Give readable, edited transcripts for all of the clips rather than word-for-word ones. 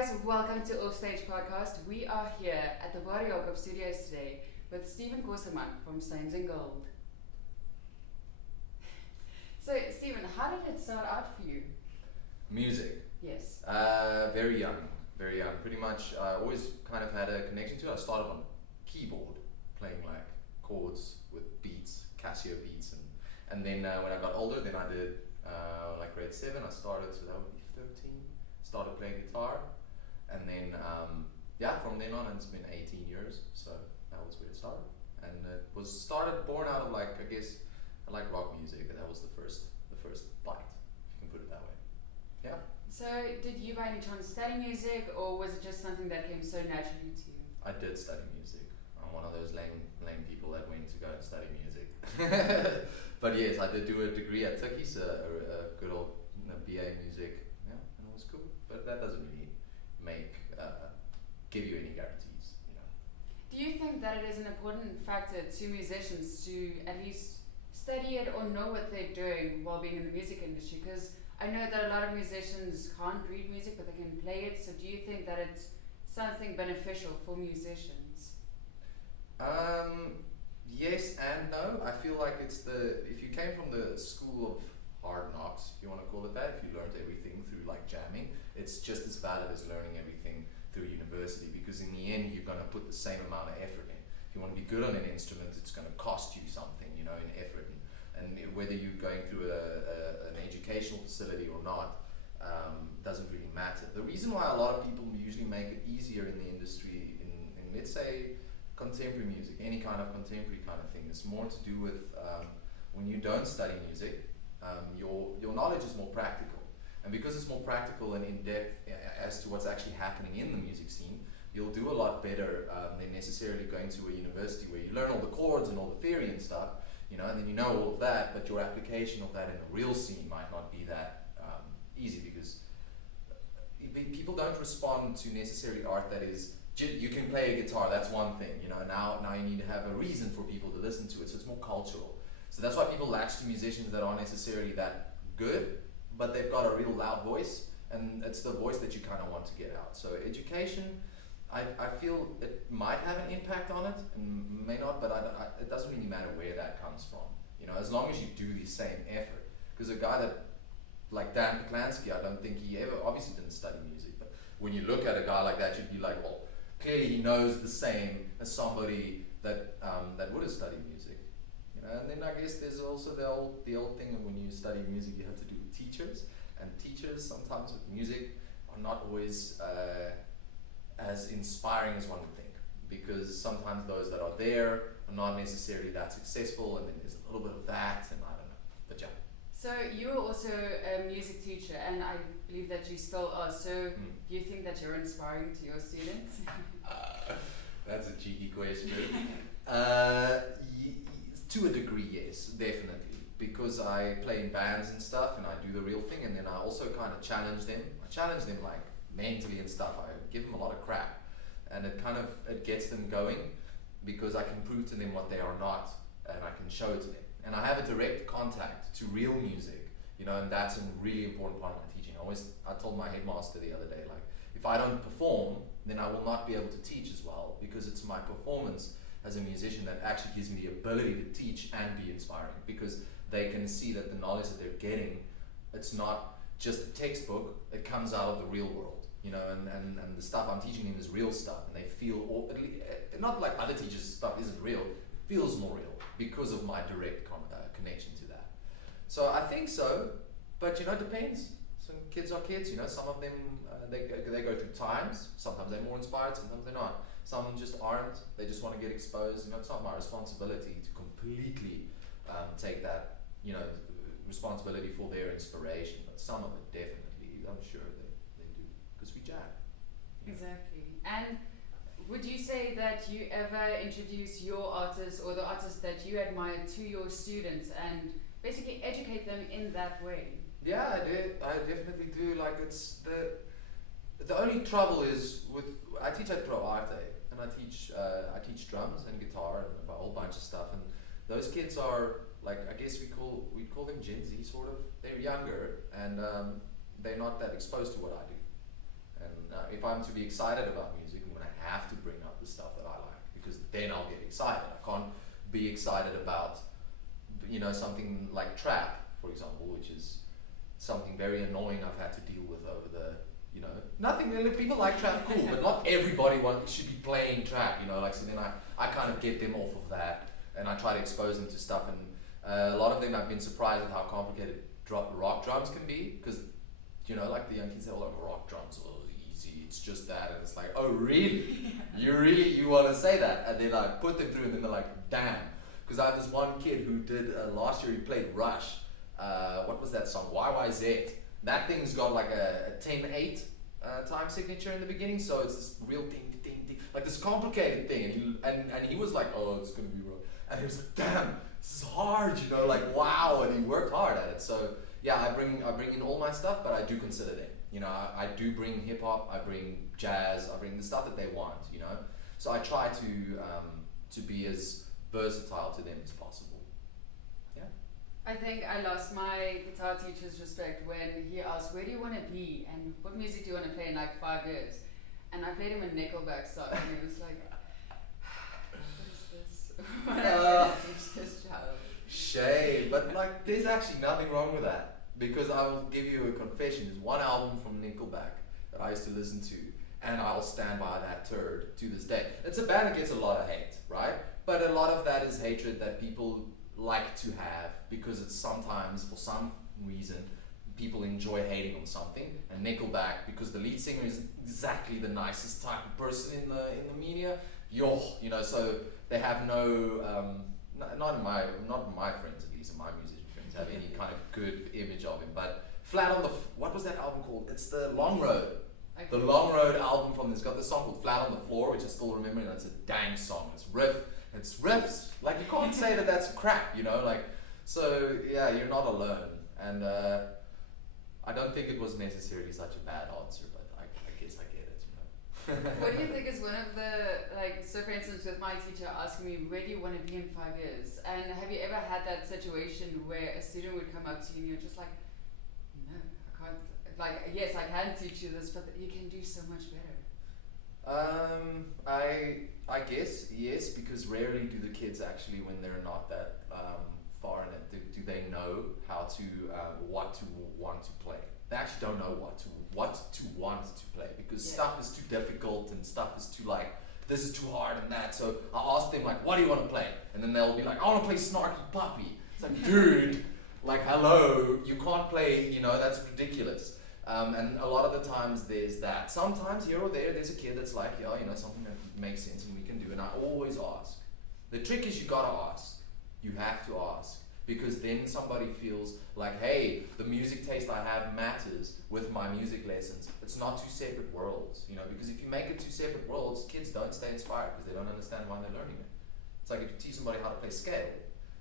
guys, welcome to Offstage Podcast. We are here at the Ware Jakob studios today with Stephen Kosterman from Stones and Gold. So Stephen, how did it start out for you? Music. Yes. Very young. Pretty much I always kind of had a connection to it. I started on keyboard, playing like chords with beats, Casio beats, and then when I got older, then I did like grade 7, I started, so that would be 13, started playing guitar, and then from then on it's been 18 years, so that was where it started. And it was born out of like, I guess, I like rock music, and that was the first bite, if you can put it that way. Yeah. So did you by any chance study music, or was it just something that came so naturally to you? I did study music. I'm one of those lame people that went to go and study music. But yes, I did do a degree at Turkey's, a good old BA music, yeah, and it was cool. But that doesn't really give you any guarantees, you know. Do you think that it is an important factor to musicians to at least study it or know what they're doing while being in the music industry? Because I know that a lot of musicians can't read music, but they can play it. So do you think that it's something beneficial for musicians? Yes and no. I feel like if you came from the school of hard knocks, if you want to call it that, if you learned everything through like jamming, it's just as valid as learning everything through university, because in the end you're going to put the same amount of effort in. If you want to be good on an instrument, it's going to cost you something, you know, in effort, and whether you're going through an educational facility or not, doesn't really matter. The reason why a lot of people usually make it easier in the industry, in let's say contemporary music, any kind of contemporary kind of thing, it's more to do with when you don't study music, your knowledge is more practical, and because it's more practical and in depth as to what's actually happening in the music scene, you'll do a lot better than necessarily going to a university where you learn all the chords and all the theory and stuff, you know, and then you know all of that, but your application of that in the real scene might not be that easy, because people don't respond to necessarily art that is, you can play a guitar, that's one thing, you know, now you need to have a reason for people to listen to it, so it's more cultural. So that's why people latch to musicians that aren't necessarily that good, but they've got a real loud voice, and it's the voice that you kind of want to get out. So education, I feel it might have an impact on it, and may not, but it doesn't really matter where that comes from, you know, as long as you do the same effort. Because a guy that, like Dan Poklansky, I don't think he ever, obviously didn't study music, but when you look at a guy like that, you'd be like, well, clearly he knows the same as somebody that would have studied music, you know. And then I guess there's also the old thing of when you study music, you have to do with teachers, and teachers sometimes with music are not always as inspiring as one would think, because sometimes those that are there are not necessarily that successful, and then there's a little bit of that, and I don't know, but yeah. So you were also a music teacher, and I believe that you still are. So do you think that you're inspiring to your students? That's a cheeky question. To a degree, yes, definitely. Because I play in bands and stuff, and I do the real thing, and then I also kind of challenge them. I challenge them like mentally and stuff. I give them a lot of crap, and it gets them going, because I can prove to them what they are not, and I can show it to them. And I have a direct contact to real music, you know, and that's a really important part of my teaching. I told my headmaster the other day, like, if I don't perform, then I will not be able to teach as well, because it's my performance as a musician that actually gives me the ability to teach and be inspiring, because they can see that the knowledge that they're getting, it's not just a textbook, it comes out of the real world, you know, and the stuff I'm teaching them is real stuff, and they feel, not like other teachers' stuff isn't real, it feels more real because of my direct connection to that. So I think so, but you know, it depends. Some kids are kids, you know, some of them, they go through times, sometimes they're more inspired, sometimes they're not. Some just aren't, they just want to get exposed, you know, it's not my responsibility to completely take that, you know, responsibility for their inspiration, but some of it definitely, I'm sure they do, because we jam. Exactly. And would you say that you ever introduce your artists or the artists that you admire to your students and basically educate them in that way? Yeah, I definitely do. Like, it's the only trouble is I teach at Pro Arte, and I teach drums and guitar and a whole bunch of stuff, and those kids are like, I guess we'd call them Gen Z sort of. They're younger, and they're not that exposed to what I do. And if I'm to be excited about music, I'm gonna have to bring up the stuff that I like, because then I'll get excited. I can't be excited about, you know, something like trap, for example, which is something very annoying I've had to deal with over the, you know, nothing really, people like trap, cool, but not everybody should be playing trap, you know, like, so then I kind of get them off of that, and I try to expose them to stuff, and a lot of them I've been surprised at how complicated rock drums can be, because, you know, like the young kids say, oh, like rock drums, oh, easy, it's just that, and it's like, oh, really? You want to say that? And then I put them through, and then they're like, damn. Because I have this one kid who did, last year he played Rush, what was that song, YYZ. That thing's got like a 10-8 time signature in the beginning, so it's this real ding, ding, ding, like this complicated thing, and he was like, oh, it's gonna be rough, and he was like, damn, this is hard, you know, like, wow, and he worked hard at it. So yeah, I bring in all my stuff, but I do consider them, you know, I do bring hip hop, I bring jazz, I bring the stuff that they want, you know, so I try to be as versatile to them as possible. I think I lost my guitar teacher's respect when he asked, where do you want to be and what music do you want to play in like 5 years? And I played him a Nickelback song and he was like, what is this? What am I teach this child? Shame, but like there's actually nothing wrong with that, because I will give you a confession. There's one album from Nickelback that I used to listen to, and I'll stand by that turd to this day. It's a band that gets a lot of hate, right? But a lot of that is hatred that people like to have, because it's sometimes, for some reason, people enjoy hating on something. And Nickelback, because the lead singer is exactly the nicest type of person in the media, you know, so they have no, not in my friends at least, and my musician friends have any kind of good image of him. But Flat on the, what was that album called? It's the Long Road. Okay. The Long Road album from this, got this song called Flat on the Floor, which I still remember, and it's a dang song. It's riffs, like you can't say that that's crap, you know, like, so yeah, you're not alone, and I don't think it was necessarily such a bad answer, but I guess I get it, you know. What do you think is one of the, like, so for instance with my teacher asking me, where do you want to be in 5 years? And have you ever had that situation where a student would come up to you and you're just like, no, I can't, like, yes, I can teach you this, but you can do so much better. I guess yes, because rarely do the kids actually, when they're not that far in it, do they know how to what to want to play. They actually don't know what to want to play, because stuff is too difficult and stuff is too, like, this is too hard and that. So I ask them, like, what do you want to play? And then they'll be like, I want to play Snarky Puppy. It's like, dude, like, hello, you can't play, you know, that's ridiculous. And a lot of the times there's that. Sometimes here or there, there's a kid that's like, yeah, you know, something that makes sense and we can do. And I always ask. The trick is you gotta ask. You have to ask. Because then somebody feels like, hey, the music taste I have matters with my music lessons. It's not two separate worlds, you know, because if you make it two separate worlds, kids don't stay inspired because they don't understand why they're learning it. It's like if you teach somebody how to play scale,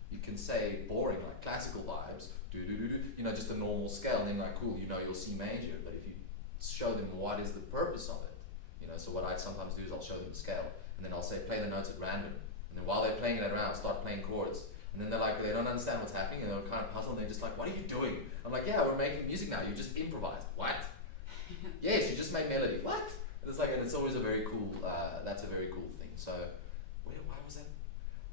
you can say boring, like classical vibes, you know, just a normal scale, and then like, cool, you know, you'll C major. But if you show them what is the purpose of it, you know, so what I sometimes do is I'll show them the scale, and then I'll say play the notes at random, and then while they're playing it at random, I'll start playing chords, and then they're like, they don't understand what's happening, and they're kind of puzzled, and they're just like, what are you doing? I'm like, yeah, we're making music now, you just improvised. What? Yes, you just made melody. What? And it's like, and it's always a very cool, that's a very cool thing. So, why was that?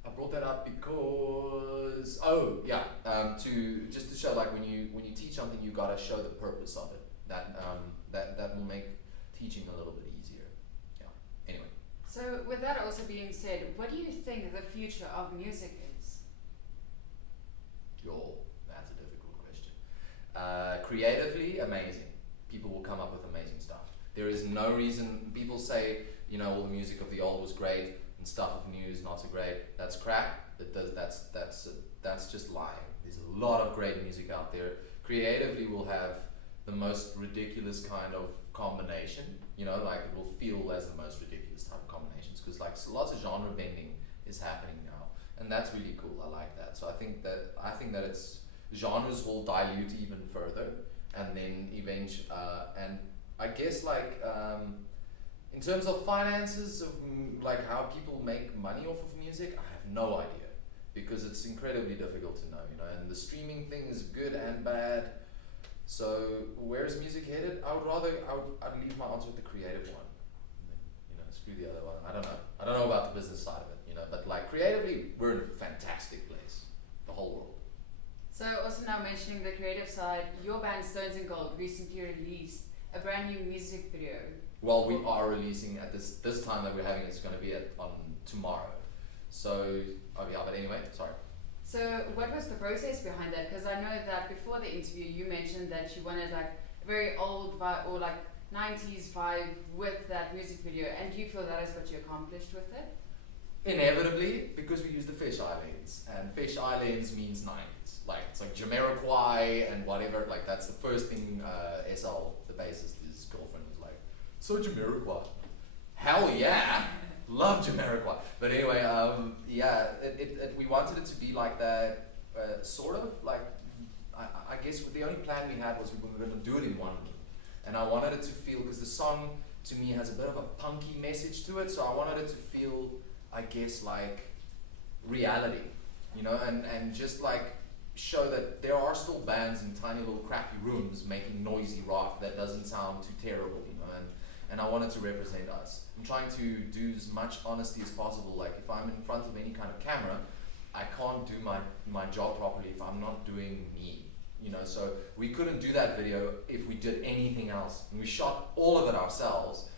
I brought that up because, oh yeah, to show, like, when you teach something, you gotta show the purpose of it. That will make teaching a little bit easier. Yeah. Anyway. So with that also being said, what do you think the future of music is? That's a difficult question. Creatively, amazing. People will come up with amazing stuff. There is no reason. People say, you know, all the music of the old was great and stuff of new is not so great. That's crap. That's just lying. There's a lot of great music out there. Creatively, we'll have the most ridiculous kind of combination. You know, like, it will feel as the most ridiculous type of combinations, because like lots of genre bending is happening now, and that's really cool. I like that. So I think that it's genres will dilute even further, and then eventually, and I guess like in terms of finances, of like how people make money off of music, I have no idea, because it's incredibly difficult to know, you know, and the streaming thing is good and bad. So where's music headed? I'd leave my answer with the creative one. And then, screw the other one. I don't know about the business side of it, but like creatively, we're in a fantastic place, the whole world. So also now mentioning the creative side, your band Stones and Gold recently released a brand new music video. Well, we are releasing at this time that we're having. It's going to be on tomorrow. So, but anyway, sorry. So what was the process behind that? Because I know that before the interview you mentioned that you wanted like a very old vibe or like 90s vibe with that music video, and do you feel that is what you accomplished with it? Inevitably, because we use the fish eye lens, and fish eye lens means 90s. Like it's like Jamiroquai and whatever. Like that's the first thing SL, the bassist, his girlfriend was like, so Jamiroquai. Hell yeah, love Jamiroquai. But anyway, we wanted it to be like that, sort of like. I guess the only plan we had was we were going to do it in one room, and I wanted it to feel, because the song to me has a bit of a punky message to it, so I wanted it to feel, I guess, like reality, and just like show that there are still bands in tiny little crappy rooms making noisy rock that doesn't sound too terrible, and I wanted to represent us. I'm trying to do as much honesty as possible. Like if I'm in front of any kind of camera, I can't do my job properly if I'm not doing me, so we couldn't do that video if we did anything else, and we shot all of it ourselves.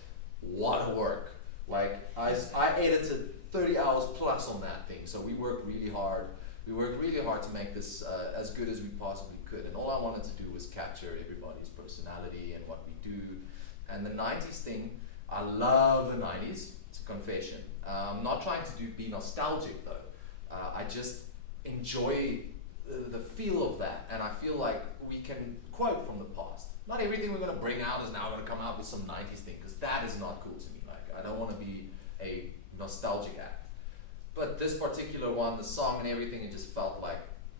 What a work. Like I edited 30 hours plus on that thing, so we worked really hard to make this as good as we possibly could, and all I wanted to do was capture everybody's personality and what we do. And the 90s thing, I love the 90s, it's a confession. I'm not trying to be nostalgic though. I just enjoy the feel of that, and I feel like we can quote from the past. Not everything we're going to bring out is now going to come out with some 90s thing, because that is not cool to me. Like I don't want to be a nostalgic act. But this particular one, the song and everything, it just felt like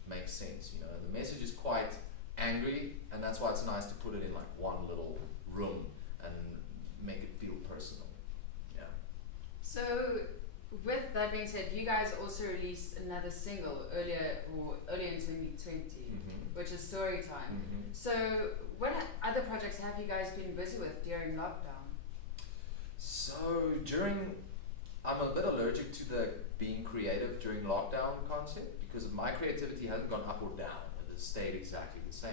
makes sense, And the message is quite angry, and that's why it's nice to put it in like one little room and make it feel personal. Yeah. So with that being said, you guys also released another single earlier in 2020, which is Storytime. So what other projects have you guys been busy with during lockdown? So I'm a bit allergic to the being creative during lockdown concept, because my creativity hasn't gone up or down. It has stayed exactly the same.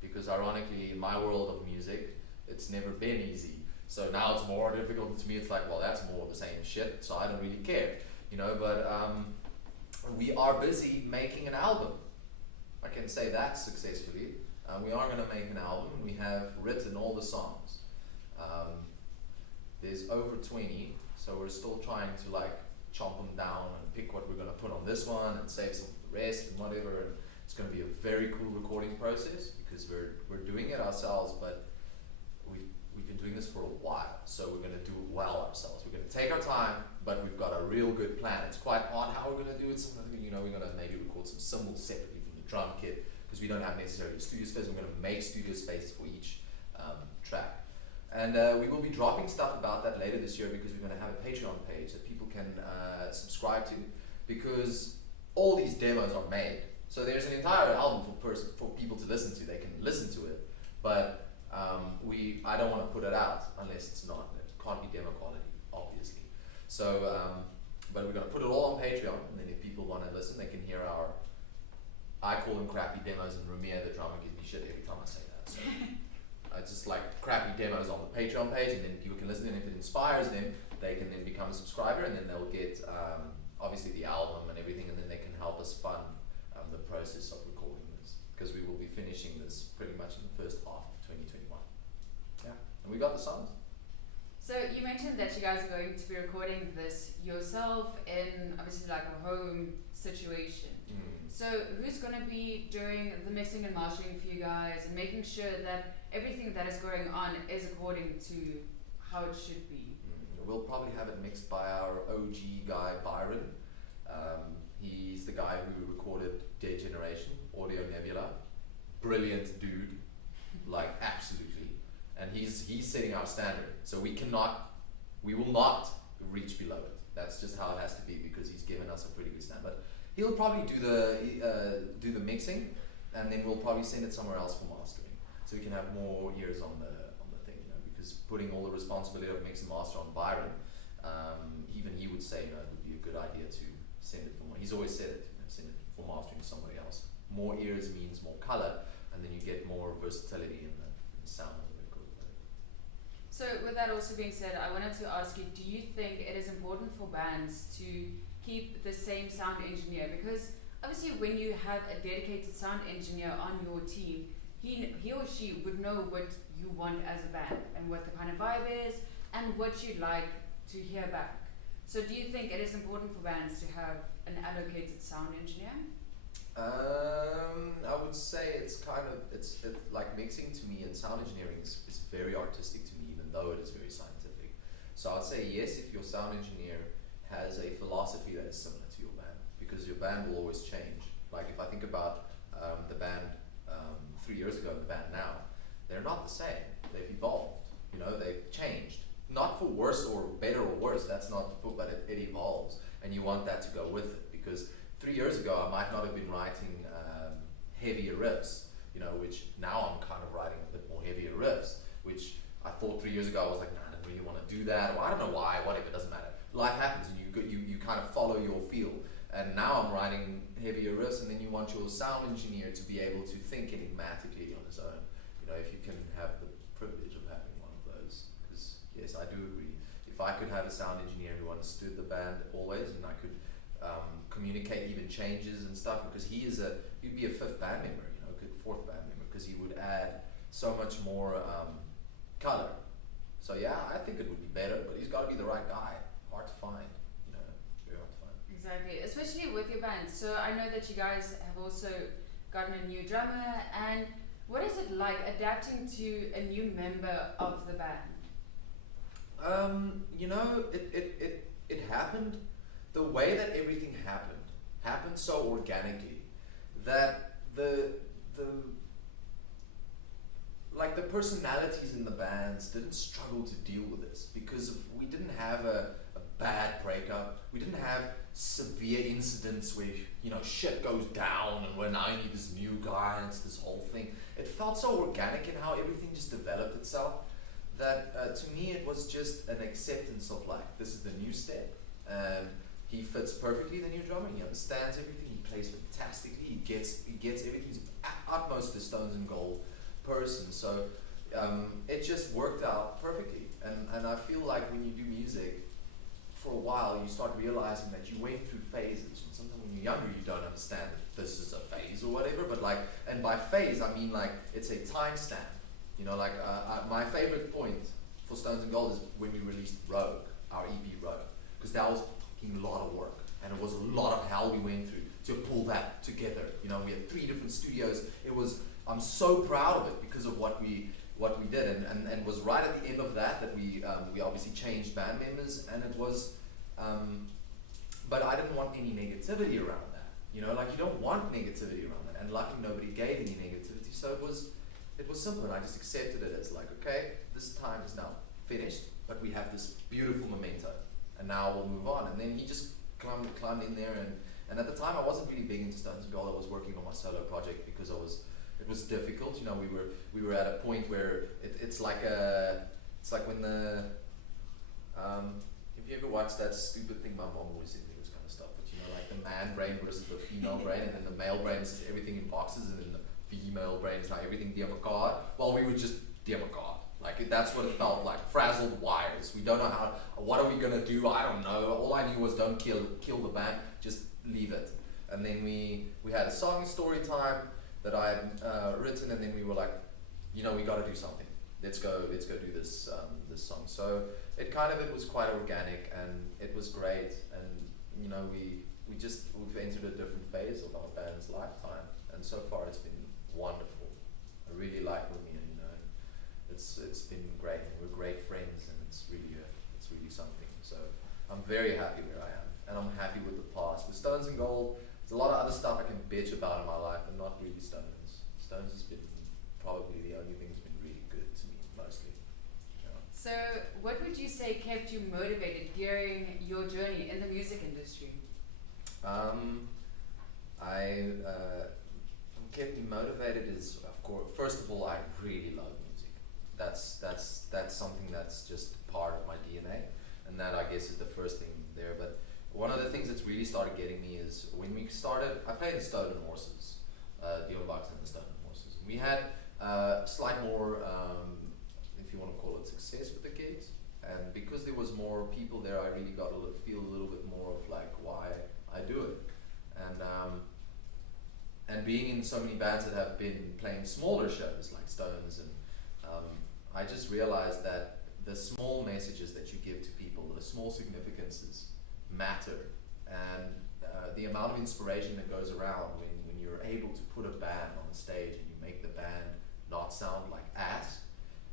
Because ironically, in my world of music, it's never been easy. So now it's more difficult to me. It's like, well, that's more of the same shit, so I don't really care, But we are busy making an album. I can say that successfully. We are going to make an album. We have written all the songs. There's over 20, so we're still trying to like chomp them down and pick what we're going to put on this one and save some for the rest and whatever. And it's going to be a very cool recording process, because we're doing it ourselves, but we've been doing this for a while, so we're going to do it well ourselves. We're going to take our time, but we've got a real good plan. It's quite odd how we're going to do it. We're going to maybe record some cymbals separately from the drum kit, because we don't have necessarily studio space. We're going to make studio space for each track. And we will be dropping stuff about that later this year, because we're going to have a Patreon page that people can subscribe to, because all these demos are made. So there's an entire album for people to listen to. They can listen to it, but I don't want to put it out unless it's not. It can't be demo quality, obviously. So, but we're going to put it all on Patreon, and then if people want to listen, they can hear I call them crappy demos, and Ramir, the drummer, gives me shit every time I say that. So I just like crappy demos on the Patreon page, and then people can listen, and if it inspires them, they can then become a subscriber, and then they'll get obviously the album and everything, and then they can help us fund the process of recording this, because we will be finishing this pretty much in the first half of 2021. Yeah, and we got the songs. So you mentioned that you guys are going to be recording this yourself in obviously like a home situation. So who's going to be doing the mixing and mastering for you guys and making sure that everything that is going on is according to how it should be? We'll probably have it mixed by our OG guy, Byron. He's the guy who recorded Dead Generation, Audio Nebula. Brilliant dude, like absolutely. And he's setting our standard. So we will not reach below it. That's just how it has to be, because he's given us a pretty good standard. He'll probably do the mixing, and then we'll probably send it somewhere else for mastering. so we can have more ears on the thing, you know, because putting all the responsibility of mix and master on Byron, even he would say, you know, it would be a good idea to send it for more. He's always said it, you know, send it for mastering to somebody else. More ears means more color, and then you get more versatility in the sound of the record. So with that also being said, I wanted to ask you, do you think it is important for bands to keep the same sound engineer? Because obviously when you have a dedicated sound engineer on your team, he or she would know what you want as a band and what the kind of vibe is and what you'd like to hear back. So do you think it is important for bands to have an allocated sound engineer? I would say it's like mixing to me, and sound engineering is very artistic to me, even though it is very scientific. So I'd say yes, if your sound engineer has a philosophy that is similar to your band, because your band will always change. Like if I think about the band 3 years ago and the band now, they're not the same. They've evolved. You know, they've changed. Not for worse or better or worse. That's not the book, but it evolves, and you want that to go with it, because 3 years ago I might not have been writing heavier riffs, you know, which now I'm kind of writing a bit more heavier riffs, which I thought 3 years ago I was like, nah, I didn't really want to do that, or I don't know why, whatever, it doesn't matter. Life happens, and you kind of follow your feel. And now I'm writing heavier riffs, and then you want your sound engineer to be able to think enigmatically on his own. You know, if you can have the privilege of having one of those, because yes, I do agree. If I could have a sound engineer who understood the band always, and I could communicate even changes and stuff, because he'd be a fifth band member, you know, fourth band member, because he would add so much more color. So yeah, I think it would be better, but he's got to be the right guy. Hard to find, you know, very hard to find. Exactly, especially with your band. So I know that you guys have also gotten a new drummer, and what is it like adapting to a new member of the band? You know, it happened. The way that everything happened so organically that the personalities in the bands didn't struggle to deal with this, because we didn't have a bad breakup. We didn't have severe incidents where, you know, shit goes down and when I need this new guy and it's this whole thing. It felt so organic in how everything just developed itself that to me it was just an acceptance of like, this is the new step. He fits perfectly, the new drummer. He understands everything. He plays fantastically. He gets everything. He's utmost the Stones and Gold person. So it just worked out perfectly. And I feel like when you do music for a while, you start realizing that you went through phases. And sometimes when you're younger, you don't understand that this is a phase or whatever. But like, and by phase, I mean like it's a time stamp. You know, like my favorite point for Stones and Gold is when we released Rogue, our EP Rogue, because that was a lot of work, and it was a lot of hell we went through to pull that together. You know, we had 3 different studios. I'm so proud of it because of what we did, and it was right at the end of that we obviously changed band members, and it was but I didn't want any negativity around that. You know, like you don't want negativity around that, and luckily nobody gave any negativity, so it was simple, and I just accepted it as like, okay, this time is now finished, but we have this beautiful memento, and now we'll move on. And then he just climbed in there, and at the time I wasn't really big into Stones and Gold. I was working on my solo project because it was difficult. You know, we were at a point where it's like when the if you ever watched that stupid thing my mom always said me, this kind of stuff, but you know, like the man brain versus the female brain, and then the male brain is just everything in boxes, and then the female brain is now everything diamacard. Well, we were just diamacard. Like that's what it felt like. Frazzled wires. We don't know what are we gonna do? I don't know. All I knew was don't kill the band. Just leave it. And then we had a song story time that I had written, and then we were like, you know, we got to do something. Let's go do this song. So it was quite organic, and it was great. And you know, we've entered a different phase of our band's lifetime, and so far it's been wonderful. I really like Romeo. You know, it's been great. We're great friends, and it's really something. So I'm very happy where I am, and I'm happy with the past. The Stones and Gold. There's a lot of other stuff I can bitch about in my life, but not really Stones. Stones has been probably the only thing that's been really good to me, mostly. Yeah. So what would you say kept you motivated during your journey in the music industry? What kept me motivated is course, first of all, I really love music. That's something that's just part of my DNA, and that I guess is the first thing there. But one of the things that's really started getting me is when we started. I played in Stolen Horses, Dion Bucks and the Stolen Horses. We had slight more, if you want to call it, success with the gigs, and because there was more people there, I really got to feel a little bit more of like why I do it, and being in so many bands that have been playing smaller shows like Stones, and I just realized that the small messages that you give to people, the small significances matter, and the amount of inspiration that goes around when you're able to put a band on the stage and you make the band not sound like ass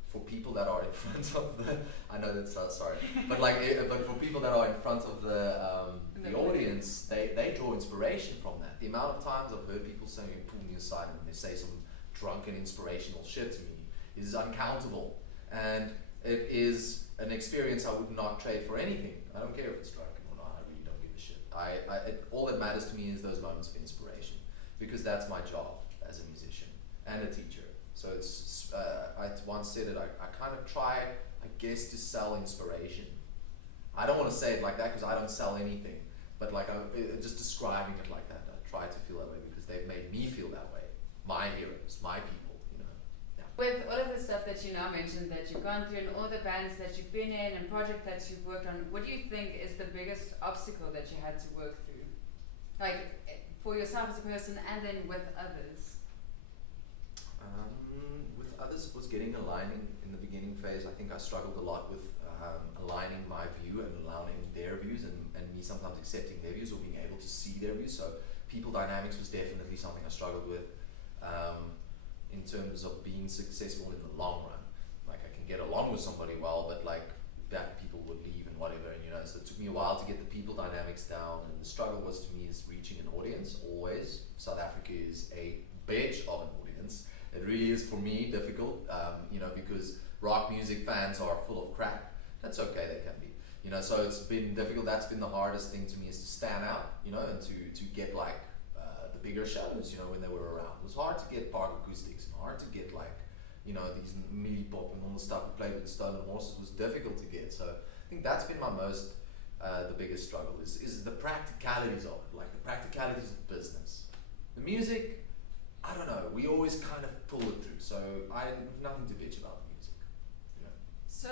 for people that are in front of the, I know that's sorry, but but for people that are in front of the audience, they draw inspiration from that. The amount of times I've heard people saying, pull me aside and they say some drunken inspirational shit to me is uncountable, and it is an experience I would not trade for anything. I don't care if it's drunken or not, I really don't give a shit. All that matters to me is those moments of inspiration, because that's my job as a musician and a teacher. So it's, I once said it, I kind of try, I guess, to sell inspiration. I don't want to say it like that because I don't sell anything, but like just describing it like that, I try to feel that way because they've made me feel that way. My heroes, my people, you know. Yeah. With all of the stuff that you now mentioned that you've gone through and all the bands that you've been in and projects that you've worked on, what do you think is the biggest obstacle that you had to work through? Like for yourself as a person and then with others? With others, it was getting aligning in the beginning phase. I think I struggled a lot with aligning my view and allowing their views, and me sometimes accepting their views or being able to see their views. So people dynamics was definitely something I struggled with in terms of being successful in the long run. Like I can get along with somebody well, but like bad people would leave and whatever, and you know, so it took me a while to get the people dynamics down, and the struggle was to me is reaching an audience always. South Africa is a bitch of an audience. It really is for me difficult, you know, because rock music fans are full of crap. That's okay, they can be. You know, so it's been difficult. That's been the hardest thing to me, is to stand out, you know, and to get like the bigger shows, you know, when they were around. It was hard to get Park Acoustics and hard to get like, you know, these Milli Pop and all the stuff we played with Stolen Horses was difficult to get. So I think that's been my most, the biggest struggle is the practicalities of it, like the practicalities of business. The music, I don't know, we always kind of pull it through, so I have nothing to bitch about the music. You know. So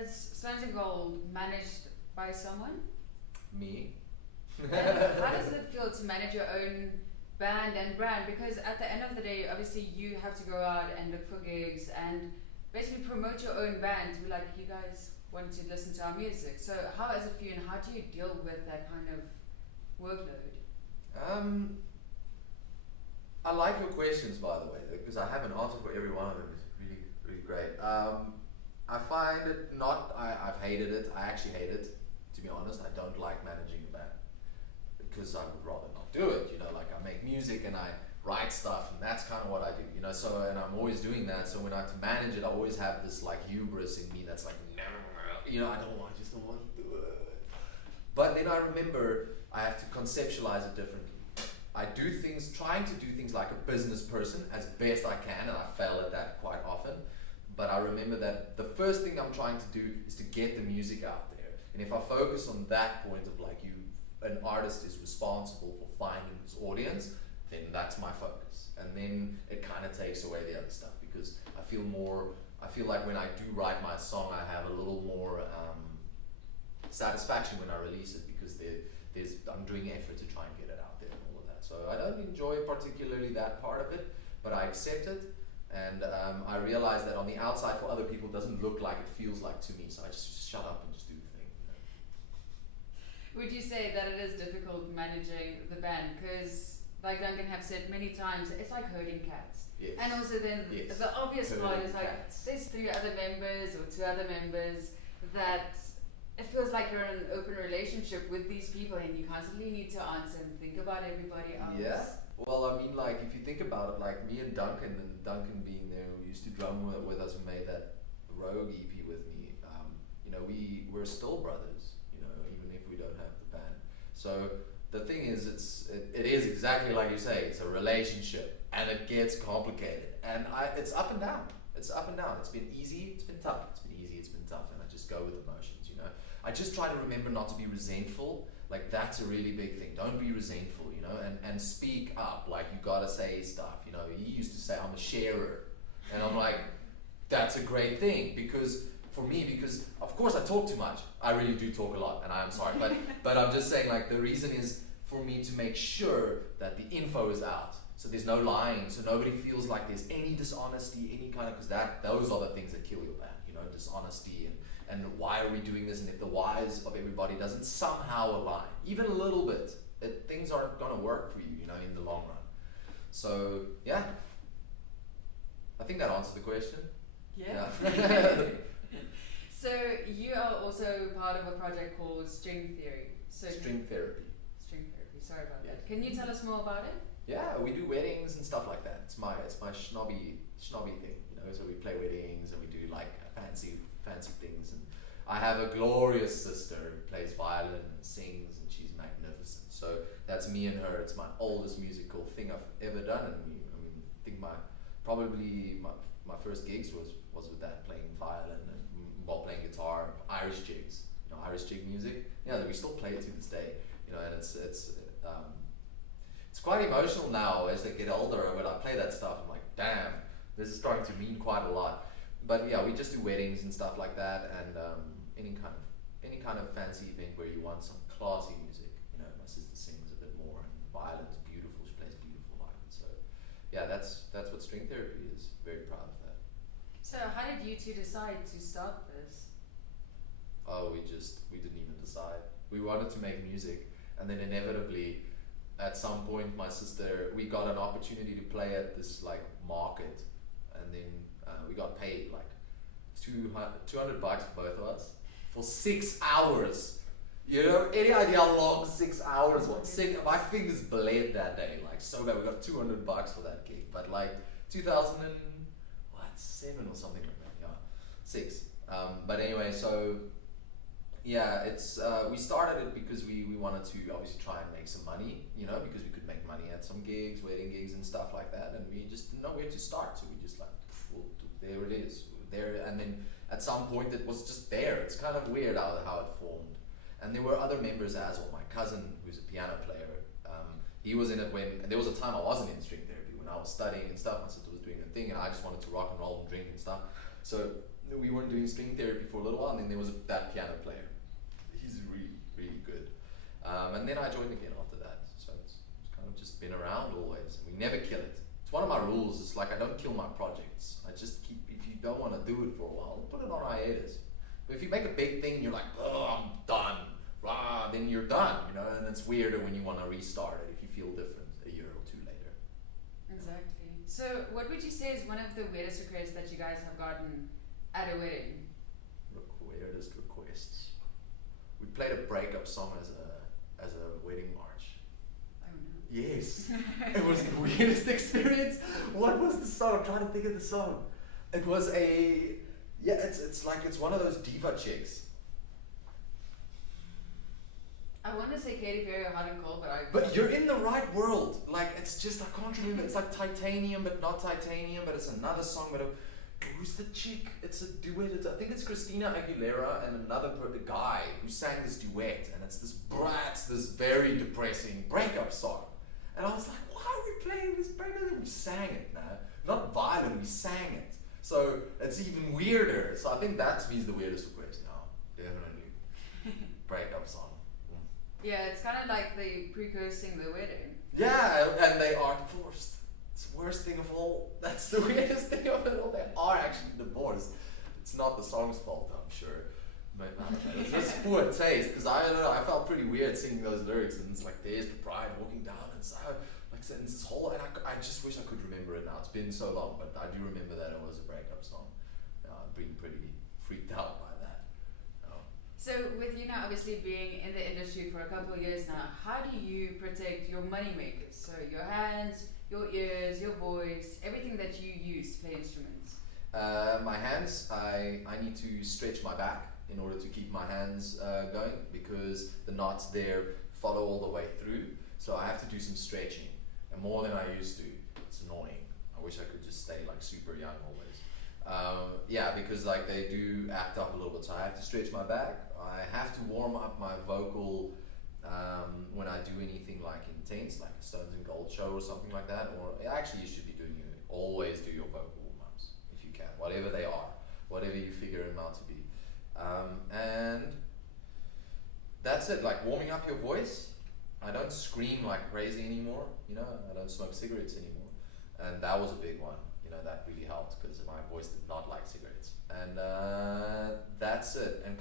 is Stones and Gold managed by someone? Me. And how does it feel to manage your own band and brand? Because at the end of the day, obviously you have to go out and look for gigs and basically promote your own band to be like, you guys want to listen to our music. So how is it for you, and how do you deal with that kind of workload? I like your questions, by the way, because I have an answer for every one of them. It's really, really great. I find it not, I've hated it. I actually hate it, to be honest. I don't like managing a band because I would rather not do it. You know, like I make music and I write stuff, and that's kind of what I do, you know. So, and I'm always doing that. So when I have to manage it, I always have this like hubris in me that's like, no, you know, I just don't want to do it. But then I remember I have to conceptualize it differently. I do things, trying to do things like a business person as best I can, and I fail at that quite often. But I remember that the first thing I'm trying to do is to get the music out there. And if I focus on that point of like an artist is responsible for finding his audience, then that's my focus. And then it kind of takes away the other stuff, because I feel like when I do write my song, I have a little more satisfaction when I release it, because I'm doing effort to try and get it out there and all of that. So I don't enjoy particularly that part of it, but I accept it, and I realize that on the outside for other people it doesn't look like it feels like to me, so I just shut up and just do the thing. You know? Would you say that it is difficult managing the band? Because like Duncan have said many times, it's like herding cats. Yes. And also then Yes. the obvious part Herding is like cats. there's 3 other members or 2 other members that it feels like you're in an open relationship with these people, and you constantly need to answer and think about everybody else. Yeah. Well, I mean, like if you think about it, like me and Duncan being there, who used to drum with us, who made that Rogue EP with me, you know, we're still brothers, you know, even if we don't have the band. So the thing is, it is exactly like you say, it's a relationship. and it gets complicated. And it's up and down. It's up and down. It's been easy, it's been tough. It's been easy, it's been tough. And I just go with emotions, you know. I just try to remember not to be resentful. Like, that's a really big thing. Don't be resentful, you know, and speak up. Like, you gotta say stuff, you know. He used to say, I'm a sharer. And I'm like, that's a great thing, because for me, because of course I talk too much. I really do talk a lot, and I'm sorry. But I'm just saying, like, the reason is for me to make sure that the info is out. So there's no lying, so nobody feels like there's any dishonesty, any kind of, because those are the things that kill your band, you know, dishonesty and why are we doing this, and if the whys of everybody doesn't somehow align, even a little bit, things aren't going to work for you, you know, in the long run. So, yeah. I think that answers the question. Yeah. So you are also part of a project called String Theory. So String Therapy. String Therapy, sorry about that. Can you tell us more about it? Yeah, we do weddings and stuff like that. It's my snobby thing, you know. So we play weddings and we do like fancy things. And I have a glorious sister who plays violin and sings, and she's magnificent. So that's me and her. It's my oldest musical thing I've ever done, and I think my first gigs was with that, playing violin and while playing guitar, Irish jigs, you know, Irish jig music. Yeah, we still play it to this day, you know, and it's quite emotional now as they get older. When I play that stuff, I'm like, damn, this is starting to mean quite a lot. But yeah, we just do weddings and stuff like that, and any kind of fancy event where you want some classy music. You know, my sister sings a bit more, and the violin is beautiful. She plays beautiful violin. So yeah, that's what String Therapy is. Very proud of that. So how did you two decide to start this? Oh, we didn't even decide. We wanted to make music, and then inevitably, at some point, we got an opportunity to play at this like market, and then we got paid like $200 for both of us for 6 hours. You know, any idea how long 6 hours was? My fingers bled that day, like so bad. We got $200 for that gig, but like 2007 or something like that. Yeah, 6. But anyway, so yeah, it's we started it because we wanted to obviously try and make some money, you know, because we could make money at some gigs, wedding gigs and stuff like that, and we just didn't know where to start, so we just like, well, there it is, there, and then at some point it was just there. It's kind of weird how it formed, and there were other members as well. My cousin, who's a piano player, he was in it when, and there was a time I wasn't in String Therapy when I was studying and stuff. My sister was doing her thing, and I just wanted to rock and roll and drink and stuff. So we weren't doing String Therapy for a little while, and then there was that piano player. He's really, really good. And then I joined again after that. So it's kind of just been around always, and we never kill it. It's one of my rules. It's like I don't kill my projects. I just keep, if you don't want to do it for a while, put it on hiatus. But if you make a big thing, you're like, oh, I'm done. Rah, then you're done, you know, and it's weirder when you want to restart it if you feel different a year or two later. Exactly. So what would you say is one of the weirdest requests that you guys have gotten at a wedding? Weirdest requests. We played a breakup song as a wedding march. Oh no. Yes. It was the weirdest experience. What was the song? I'm trying to think of the song. It was it's like it's one of those diva chicks. I want to say Katy Perry or Hot and Cold, but you're in the right world. Like, it's just, I can't remember. It's like Titanium, but not Titanium, but it's another song. But who's the chick? It's a duet. I think it's Christina Aguilera and another guy who sang this duet, and it's this very depressing breakup song. And I was like, why are we playing this breakup? And we sang it, man. Not violin, we sang it. So it's even weirder. So I think that to me is the weirdest request now. Definitely. Breakup song. Yeah, it's kind of like the precursing the wedding. Yeah, and they are divorced. It's the worst thing of all. That's the weirdest thing of it all. They are actually divorced. It's not the song's fault, I'm sure. But I don't know. It's just poor taste, because I don't know, I felt pretty weird singing those lyrics, and it's like, there's the bride walking down, and so, like, and this whole, and I just wish I could remember it now. It's been so long, but I do remember that it was a breakup song. I've been pretty freaked out by that. So with you now obviously being in the industry for a couple of years now, how do you protect your money makers? So your hands, your ears, your voice, everything that you use to play instruments. My hands, I need to stretch my back in order to keep my hands going, because the knots there follow all the way through. So I have to do some stretching, and more than I used to. it's annoying. I wish I could just stay like super young always. Yeah, because like they do act up a little bit, so I have to stretch my back. I have to warm up my vocal when I do anything like intense, like a Stones and Gold show or something like that. Or actually, you should be doing always do your vocal warm-ups if you can, whatever they are, whatever you figure them out to be, and that's it. Like warming up your voice. I don't scream like crazy anymore. You know, I don't smoke cigarettes anymore, and that was a big one. You know, that really helped because my voice did not like cigarettes. And that's it. And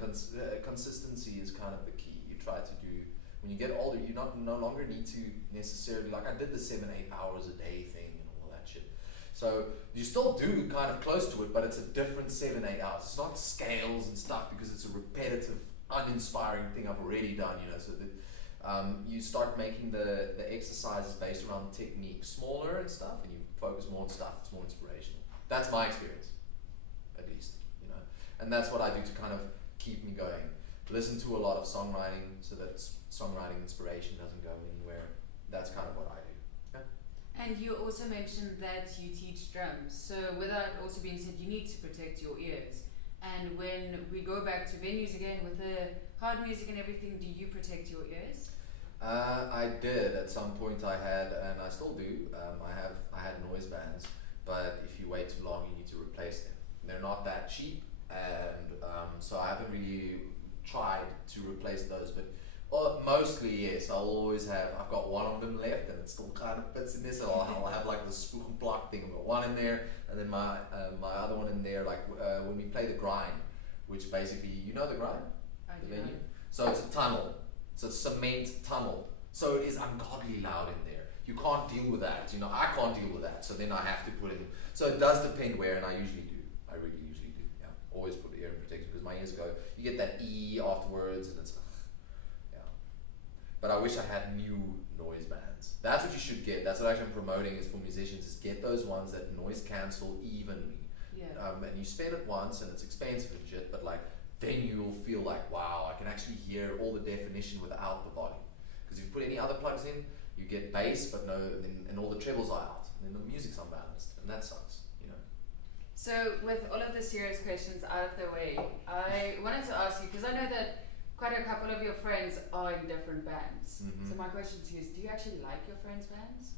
consistency is kind of the key. You try to do, when you get older, you no longer need to necessarily, like I did the 7-8 hours a day thing and all that shit. So you still do kind of close to it, but it's a different 7-8 hours. It's not scales and stuff because it's a repetitive, uninspiring thing I've already done, you know. So that you start making the exercises based around technique smaller and stuff, and you focus more on stuff that's more inspirational. That's my experience, at least, you know. And that's what I do to kind of keep me going. Listen to a lot of songwriting so that songwriting inspiration doesn't go anywhere. That's kind of what I do. Yeah. And you also mentioned that you teach drums. So with that also being said, you need to protect your ears. And when we go back to venues again with the hard music and everything, do you protect your ears? I did at some point. I had, and I still do. I had noise bands, but if you wait too long, you need to replace them. They're not that cheap, and so I haven't really tried to replace those. But mostly, yes, I'll always have. I've got one of them left, and it still kind of fits in there. So I'll have like the spook and block thing. I've got one in there, and then my other one in there. Like when we play the grind, which basically, you know the grind, I the do venue. know. So it's a tunnel. It's a cement tunnel. So it is ungodly loud in there. You can't deal with that. You know, I can't deal with that. So then I have to put in. So it does depend where, and I usually do. I really usually do. Yeah, always put ear in protection because my ears go. You get that E afterwards, and it's yeah. But I wish I had new noise bands. That's what you should get. That's what actually I'm promoting is for musicians. Is get those ones that noise cancel evenly. Yeah. And you spend it once, and it's expensive and shit. But like then you'll feel like wow, I can actually hear all the definition without the volume. Because if you put any other plugs in, you get bass, but no, and all the trebles are out, and then the music's unbalanced, and that sucks, you know. So with all of the serious questions out of the way, I wanted to ask you, because I know that quite a couple of your friends are in different bands. Mm-hmm. So my question to you is, do you actually like your friends' bands?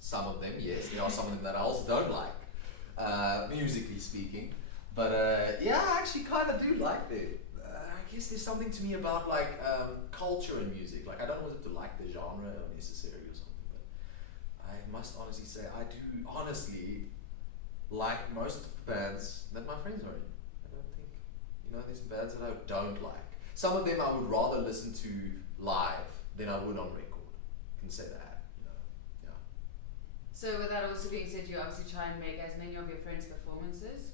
Some of them, yes. There are some of them that I also don't like, musically speaking. But yeah, I actually kind of do like them. I guess there's something to me about like culture and music. Like I don't want to like the genre necessarily or something, but I must honestly say I do honestly like most of the bands that my friends are in. I don't think, you know, there's bands that I don't like. Some of them I would rather listen to live than I would on record. I can say that, you know. Yeah. So with that also being said, you obviously try and make as many of your friends' performances.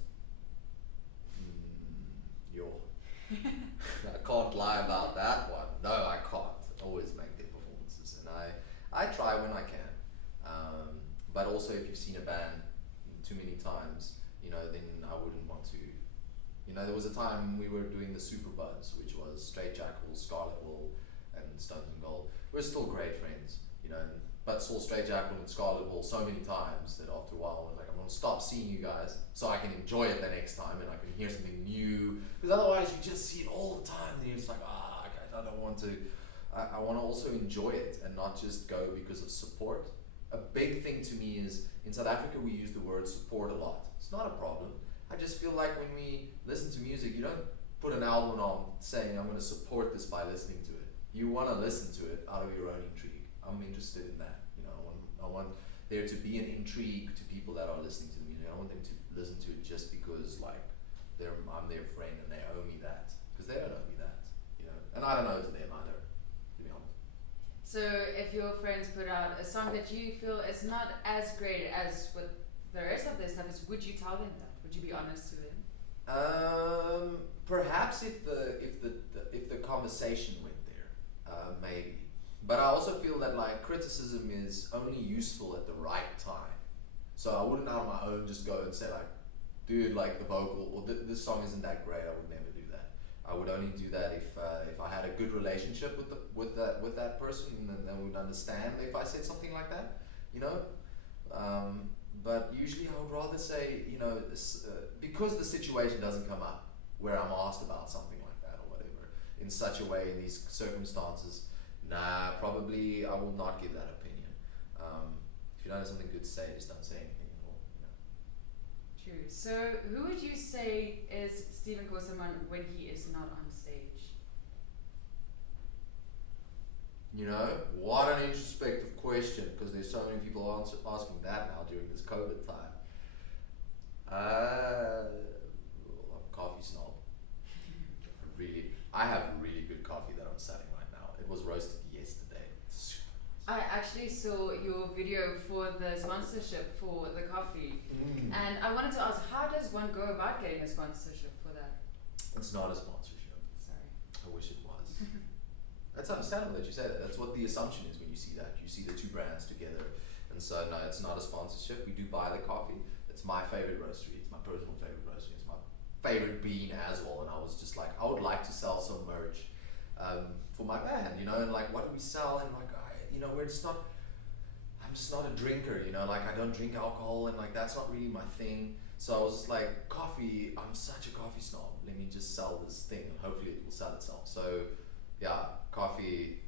I can't lie about that one. No, I can't always make their performances, and I try when I can. But also, if you've seen a band too many times, you know, then I wouldn't want to. You know, there was a time we were doing the Super Buds, which was Straight Jackal, Scarlet Wool, and Stones and Gold. We're still great friends, you know, but saw Straight Jackal and Scarlet Wool so many times that after a while I was like, I'm gonna stop seeing you guys so I can enjoy it the next time and I can hear something new. Because otherwise you just see it all the time and you're just like, I don't want to. I want to also enjoy it and not just go because of support. A big thing to me is in South Africa we use the word support a lot. It's not a problem. I just feel like when we listen to music, you don't put an album on saying I'm going to support this by listening to it. You want to listen to it out of your own intrigue. I'm interested in that. You know, I want there to be an intrigue to people that are listening to the music. I don't want them to listen to it just because like I'm their friend and they owe me that, because they don't owe me that. You know, and I don't owe it to them either, to be honest. So if your friends put out a song that you feel is not as great as with the rest of their stuff, would you tell them that? Would you be honest to them? Perhaps if the conversation went there, maybe. But I also feel that like criticism is only useful at the right time. So I wouldn't out of my own just go and say like, dude, like the vocal or this song isn't that great. I would never do that. I would only do that if I had a good relationship with that person, and then would understand if I said something like that, you know. But usually I would rather say, because the situation doesn't come up where I'm asked about something like that or whatever, in such a way, in these circumstances, nah, probably I will not give that opinion. If you don't have something good to say, just don't say anything at all. True. So, who would you say is Stephen Kosterman when he is not on stage? What an introspective question, because there's so many people asking that now during this COVID time. I'm a coffee snob. I have really good coffee that I'm selling right now. It was roasted yesterday. I actually saw your video for the sponsorship for the coffee, and I wanted to ask, how does one go about getting a sponsorship for that? It's not a sponsorship. Sorry. I wish it was. That's understandable that you say that. That's what the assumption is when you see that. You see the two brands together. And so, no, it's not a sponsorship. We do buy the coffee. It's my favorite roastery. It's my personal favorite roastery. It's my favorite bean as well. And I was just like, I would like to sell some merch for my band, and like, what do we sell? And like, I'm just not a drinker, like I don't drink alcohol and like that's not really my thing. So I was just like, coffee, I'm such a coffee snob. Let me just sell this thing and hopefully it will sell itself. So yeah, coffee,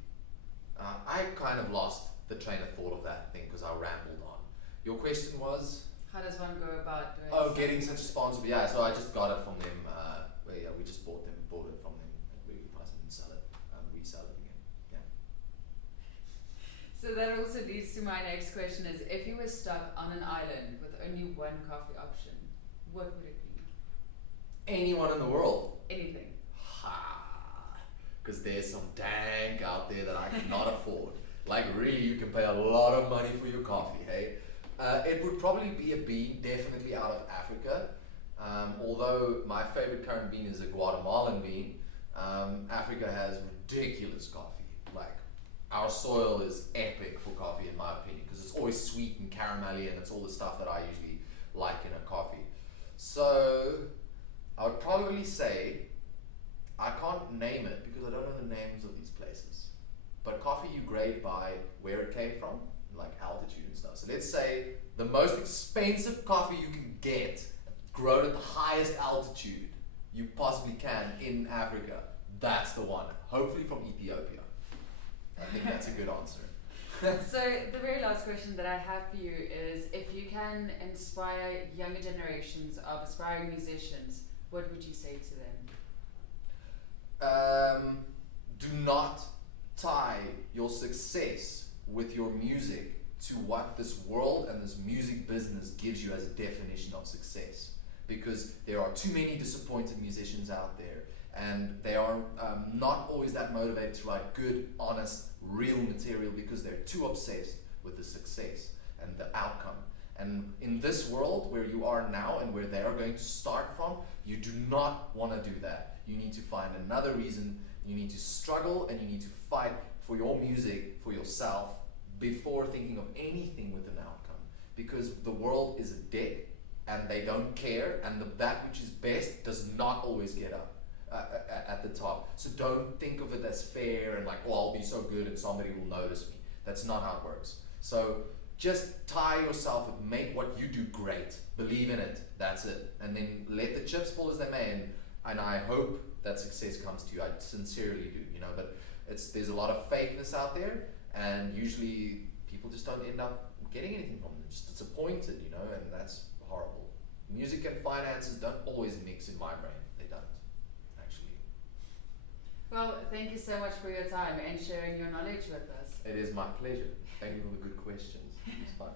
I kind of lost the train of thought of that thing because I rambled on. Your question was? How does one go about doing getting such a sponsor. Yeah, so I just got it from them. We just bought it from them at regular price and sell it, resell it again. Yeah. So that also leads to my next question is, if you were stuck on an island with only one coffee option, what would it be? Anyone in the world. Anything. Because there's some dank out there that I cannot afford. Like really, you can pay a lot of money for your coffee, hey? It would probably be a bean, definitely out of Africa. Although my favorite current bean is a Guatemalan bean. Africa has ridiculous coffee. Like, our soil is epic for coffee in my opinion, because it's always sweet and caramelly and it's all the stuff that I usually like in a coffee. So, I would probably say, I can't name it because I don't know the names of these places. But coffee you grade by where it came from, like altitude and stuff. So let's say the most expensive coffee you can get, grown at the highest altitude you possibly can in Africa, that's the one. Hopefully from Ethiopia. I think that's a good answer. So the very last question that I have for you is, if you can inspire younger generations of aspiring musicians, what would you say to them? Do not tie your success with your music to what this world and this music business gives you as a definition of success, because there are too many disappointed musicians out there and they are not always that motivated to write good, honest, real material because they're too obsessed with the success and the outcome. And in this world where you are now and where they are going to start from, you do not want to do that. You need to find another reason. You need to struggle and you need to fight for your music, for yourself, before thinking of anything with an outcome. Because the world is a dick and they don't care, and that which is best does not always get up at the top. So don't think of it as fair and like, oh, I'll be so good and somebody will notice me. That's not how it works. So just tie yourself and make what you do great. Believe in it. That's it. And then let the chips fall as they may. And I hope that success comes to you. I sincerely do, but there's a lot of fakeness out there, and usually people just don't end up getting anything from them. Just disappointed, and that's horrible. Music and finances don't always mix in my brain. They don't, actually. Well, thank you so much for your time and sharing your knowledge with us. It is my pleasure. Thank you for the good questions. It was fun.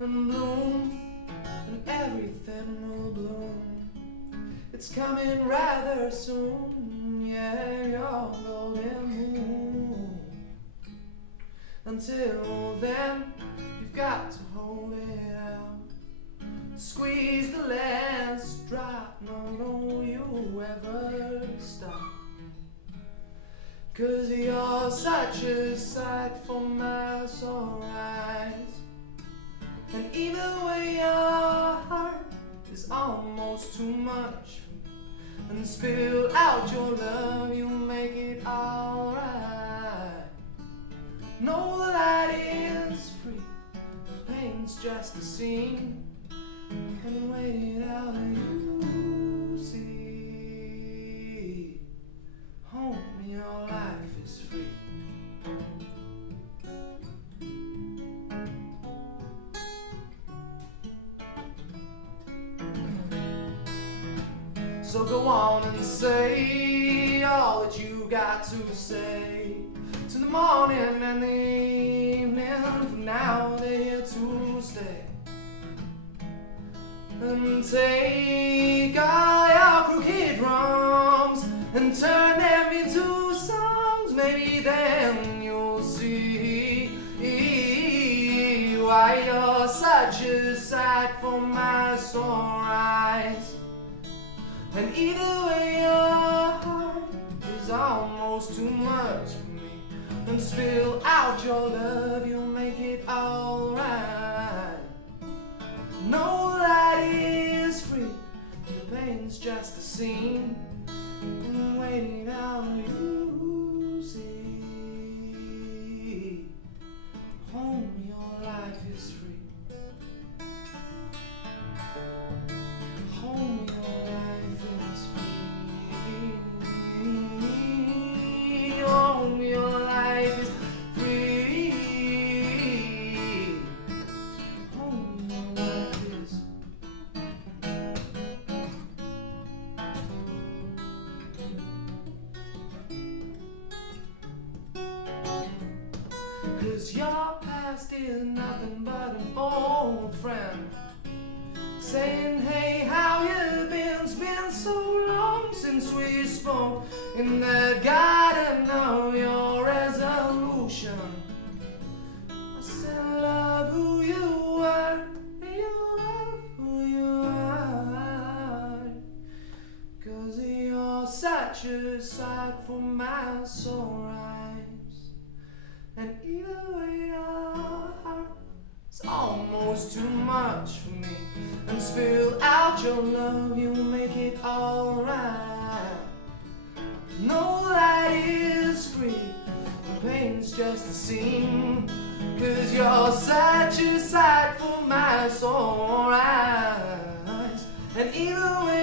And bloom, and everything will bloom. It's coming rather soon, yeah, your golden moon. Until then, you've you've got to hold it out. Squeeze the last drop, not know you ever stop. 'Cause you're such a sight for my sore eyes. And even when your heart is almost too much for me, and spill out your love, you make it alright. Know the light is free, the pain's just a scene, and wait it out and you see. Homie, your life is free. So go on and say all that you got to say, to the morning and the evening, from now they're here to stay. And take all your crooked drums and turn them into songs. Maybe then you'll see why you're such a sight for my sore eyes. And either way your heart is almost too much for me, and spill out your love, you'll make it alright. No light is free, the pain's just a scene, and waiting out you see. Home, your life is free. Home, your life is free. Home, your life is free. Home, your life is. 'Cause your past is nothing but an old friend, saying, hey, how you been? It's been so long since we spoke in that garden of your resolution. I said, love who you are, you love who you are. 'Cause you're such a sight for my sore eyes. And even when your heart it's almost too much for me, and spill out your love, you'll make it alright. No light is free, the pain's just a scene, 'cause you're such a sight for my sore eyes. And even when